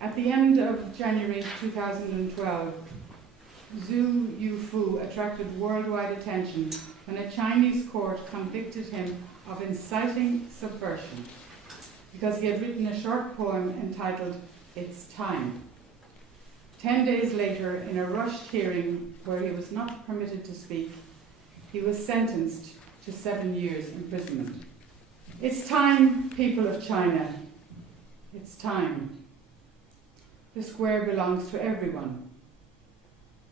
At the end of January 2012, Zhu Yufu attracted worldwide attention when a Chinese court convicted him of inciting subversion because he had written a short poem entitled "It's Time." 10 days later, in a rushed hearing where he was not permitted to speak, he was sentenced to 7 years imprisonment. It's time, people of China. It's time. The square belongs to everyone.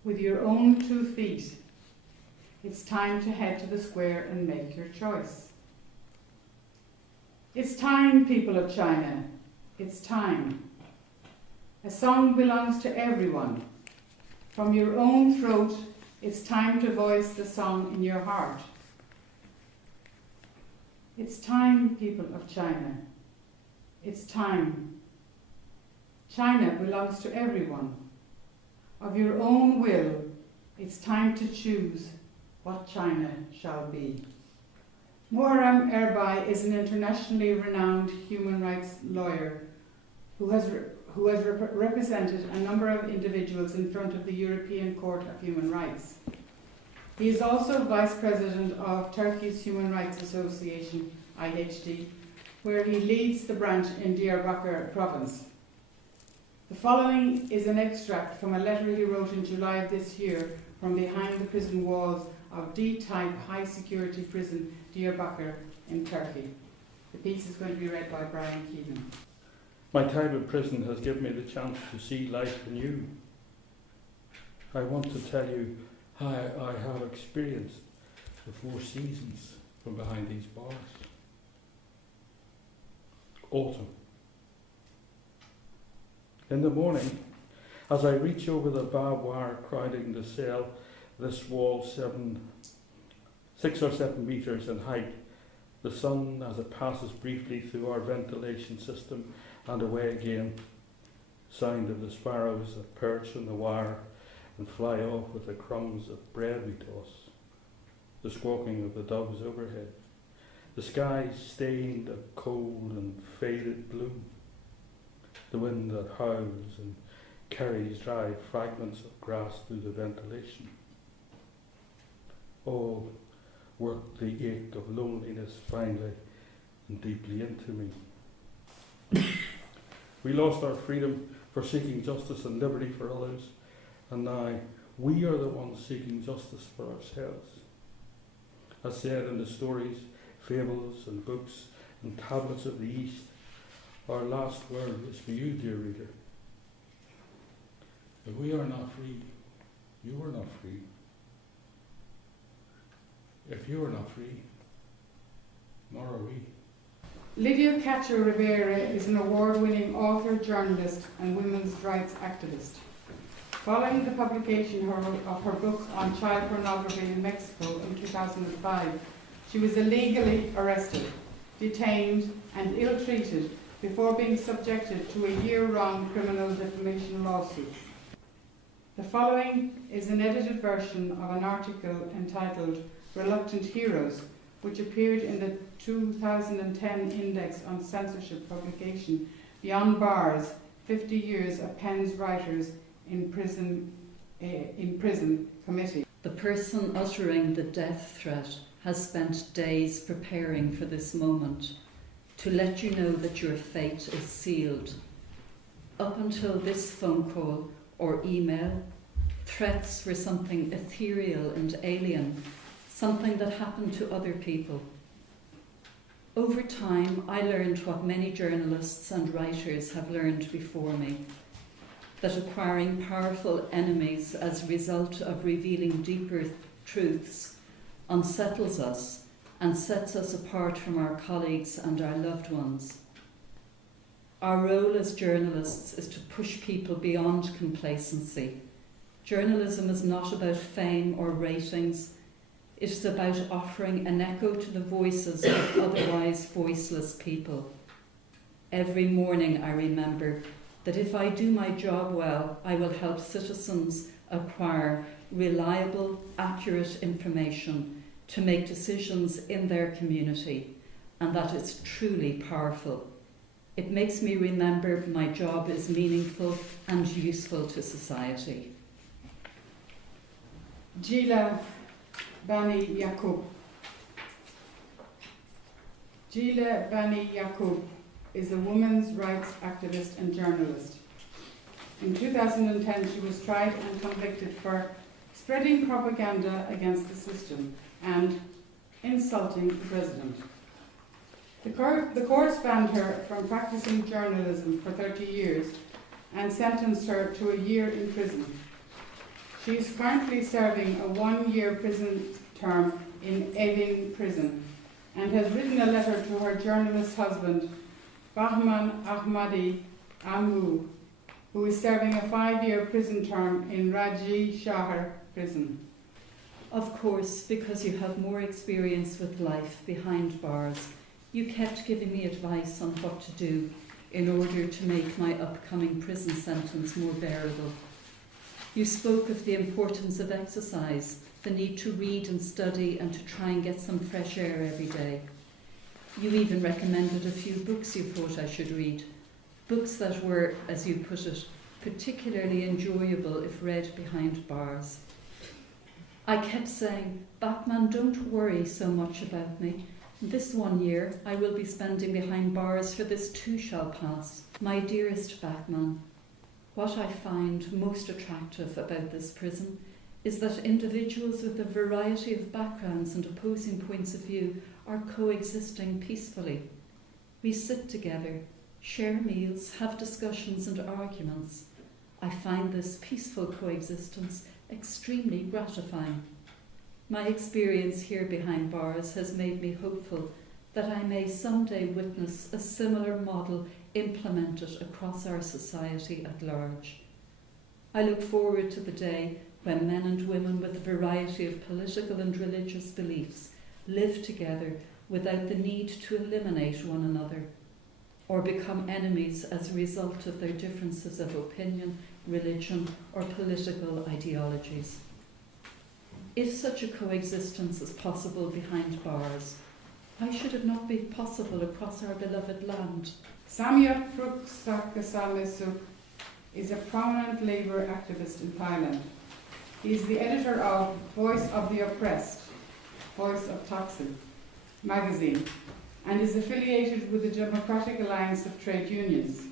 With your own 2 feet, it's time to head to the square and make your choice. It's time, people of China. It's time. A song belongs to everyone. From your own throat, it's time to voice the song in your heart. It's time, people of China. It's time. China belongs to everyone. Of your own will, it's time to choose what China shall be. Muharrem Erbai is an internationally renowned human rights lawyer who has represented a number of individuals in front of the European Court of Human Rights. He is also Vice President of Turkey's Human Rights Association, IHD, where he leads the branch in Diyarbakir province. The following is an extract from a letter he wrote in July of this year from behind the prison walls of D-type high-security prison Diyarbakir in Turkey. The piece is going to be read by Brian Keegan. My time in prison has given me the chance to see life anew. I want to tell you how I have experienced the 4 seasons from behind these bars. Autumn. In the morning, as I reach over the barbed wire crowding the cell, this wall 6 or 7 meters in height, the sun as it passes briefly through our ventilation system and away again, sound of the sparrows that perch on the wire and fly off with the crumbs of bread we toss, the squawking of the doves overhead, the sky stained a cold and faded blue, the wind that howls and carries dry fragments of grass through the ventilation. All worked the ache of loneliness finally and deeply into me. We lost our freedom for seeking justice and liberty for others, and now we are the ones seeking justice for ourselves. As said in the stories, fables and books and tablets of the East, our last word is for you, dear reader. If we are not free, you are not free. If you are not free, nor are we. Lydia Cacho Rivera is an award-winning author, journalist and women's rights activist. Following the publication of her book on child pornography in Mexico in 2005, she was illegally arrested, detained and ill-treated before being subjected to a year-long criminal defamation lawsuit. The following is an edited version of an article entitled "Reluctant Heroes," which appeared in the 2010 Index on Censorship publication Beyond Bars, 50 Years of Penn's Writers in Prison Committee. The person uttering the death threat has spent days preparing for this moment to let you know that your fate is sealed. Up until this phone call or email, threats were something ethereal and alien, something that happened to other people. Over time, I learned what many journalists and writers have learned before me, that acquiring powerful enemies as a result of revealing deeper truths unsettles us and sets us apart from our colleagues and our loved ones. Our role as journalists is to push people beyond complacency. Journalism is not about fame or ratings. It is about offering an echo to the voices of otherwise voiceless people. Every morning I remember that if I do my job well, I will help citizens acquire reliable, accurate information to make decisions in their community, and that it's truly powerful. It makes me remember my job is meaningful and useful to society. Jila Bani Yaqub. Jila Bani Yaqub is a women's rights activist and journalist. In 2010, she was tried and convicted for spreading propaganda against the system and insulting the president. The courts banned her from practicing journalism for 30 years and sentenced her to a year in prison. She is currently serving a 1-year prison term in Evin prison and has written a letter to her journalist husband, Bahman Ahmadi Amu, who is serving a 5-year prison term in Raji Shahar prison. Of course, because you have more experience with life behind bars, you kept giving me advice on what to do in order to make my upcoming prison sentence more bearable. You spoke of the importance of exercise, the need to read and study and to try and get some fresh air every day. You even recommended a few books you thought I should read, books that were, as you put it, particularly enjoyable if read behind bars. I kept saying, Batman, don't worry so much about me. This 1 year I will be spending behind bars, for this too shall pass. My dearest Batman, what I find most attractive about this prison is that individuals with a variety of backgrounds and opposing points of view are coexisting peacefully. We sit together, share meals, have discussions and arguments. I find this peaceful coexistence extremely gratifying. My experience here behind bars has made me hopeful that I may someday witness a similar model implemented across our society at large. I look forward to the day when men and women with a variety of political and religious beliefs live together without the need to eliminate one another or become enemies as a result of their differences of opinion, religion, or political ideologies. If such a coexistence is possible behind bars, why should it not be possible across our beloved land? Samyat Pruksakamesuk is a prominent Labour activist in Thailand. He is the editor of Voice of the Oppressed, Voice of Thaksin magazine, and is affiliated with the Democratic Alliance of Trade Unions.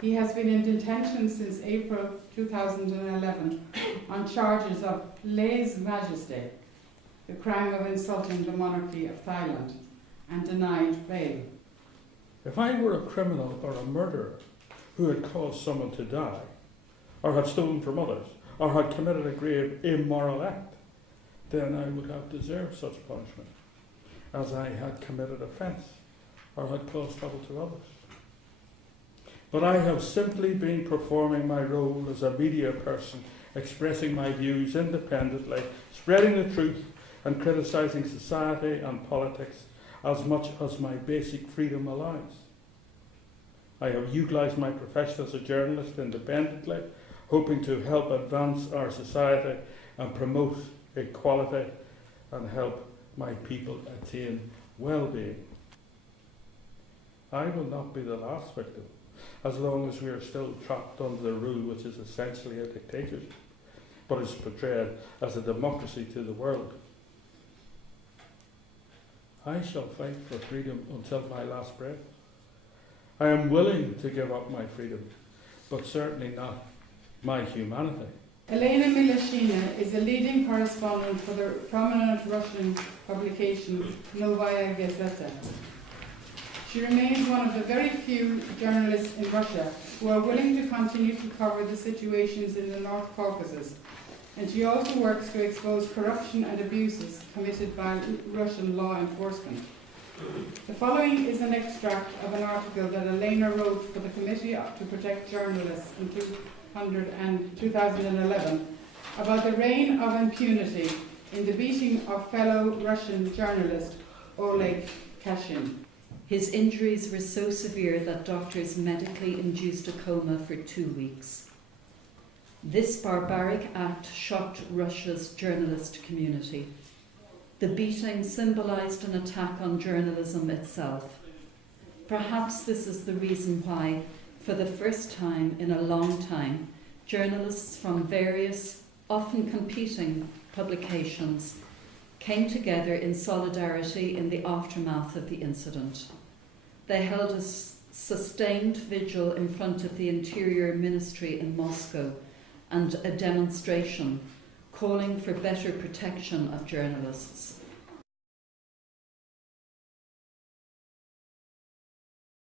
He has been in detention since April 2011 on charges of lèse-majesté, the crime of insulting the monarchy of Thailand, and denied bail. If I were a criminal or a murderer who had caused someone to die, or had stolen from others, or had committed a grave immoral act, then I would have deserved such punishment, as I had committed offence, or had caused trouble to others. But I have simply been performing my role as a media person, expressing my views independently, spreading the truth, and criticising society and politics as much as my basic freedom allows. I have utilised my profession as a journalist independently, hoping to help advance our society and promote equality and help my people attain well-being. I will not be the last victim, as long as we are still trapped under the rule which is essentially a dictatorship, but is portrayed as a democracy to the world. I shall fight for freedom until my last breath. I am willing to give up my freedom, but certainly not my humanity. Elena Milashina is a leading correspondent for the prominent Russian publication Novaya Gazeta. She remains one of the very few journalists in Russia who are willing to continue to cover the situations in the North Caucasus, and she also works to expose corruption and abuses committed by Russian law enforcement. The following is an extract of an article that Elena wrote for the Committee to Protect Journalists in 2011 about the reign of impunity in the beating of fellow Russian journalist Oleg Kashin. His injuries were so severe that doctors medically induced a coma for 2 weeks. This barbaric act shocked Russia's journalist community. The beating symbolised an attack on journalism itself. Perhaps this is the reason why, for the first time in a long time, journalists from various, often competing publications came together in solidarity in the aftermath of the incident. They held a sustained vigil in front of the Interior Ministry in Moscow and a demonstration calling for better protection of journalists.